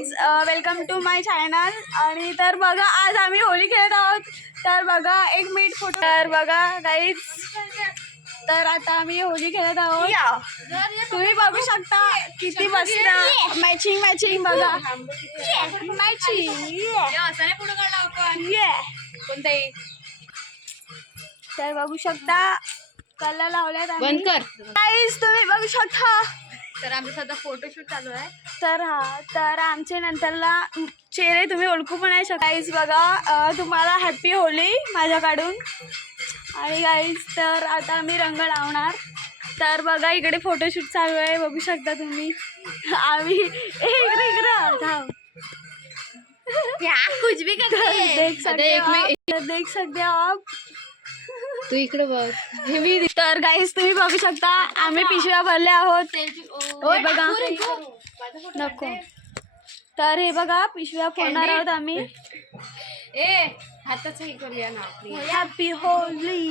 Guys, welcome to my channel. आणि तर बघा आज आम्ही होळी खेळत आहोत. तर बघा एक मिनिट फोटो. तर बघा गाईज, तर आता आम्ही होळी खेळत आहोत. तुम्ही बघू शकता किती मस्त मॅचिंग मॅचिंग बघा मॅचिंग कोणताही. तर बघू शकता कलर लावल्यात बंद कर. गाईज, तुम्ही बघू शकता. तर आमचं सध्या फोटोशूट चालू आहे. तर आमचे नंतरला चेहरे तुम्ही ओळखू पण नाही शकता. गाईज बघा, तुम्हाला हॅपी होळी माझ्याकडून. आणि गाईज तर आता आम्ही रंग लावणार. तर बघा इकडे फोटोशूट चालू आहे, बघू शकता तुम्ही. आम्ही इकडे कुछ भी देख सकते हो आप. तू इकडे बघ. तर गाईज तुम्ही बघू शकता आम्ही पिशव्या भरल्या आहोत. हे बघा, नको. तर हे बघा पिशव्या फोडणार आहोत आम्ही. हाताच हे करूया ना. Happy Holy.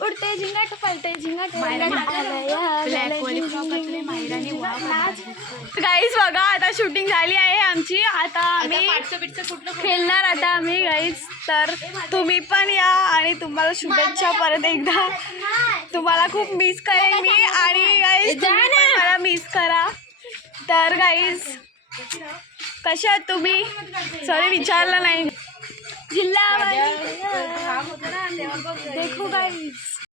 उडते झिंगाट पलटे झिंगाट. गाईज बघा आता शूटिंग झाली आहे आमची. आता आम्ही खेळणार आता आम्ही गाईज. तर तुम्ही पण या आणि तुम्हाला शुभेच्छा परत एकदा. तुम्हाला खूप मिस करेन मी. आणि गाईज तुम्ही पण मला मिस करा. तर गाईज कशा आहात तुम्ही? सॉरी विचारलं नाही. जिल्हा देखो गाईज.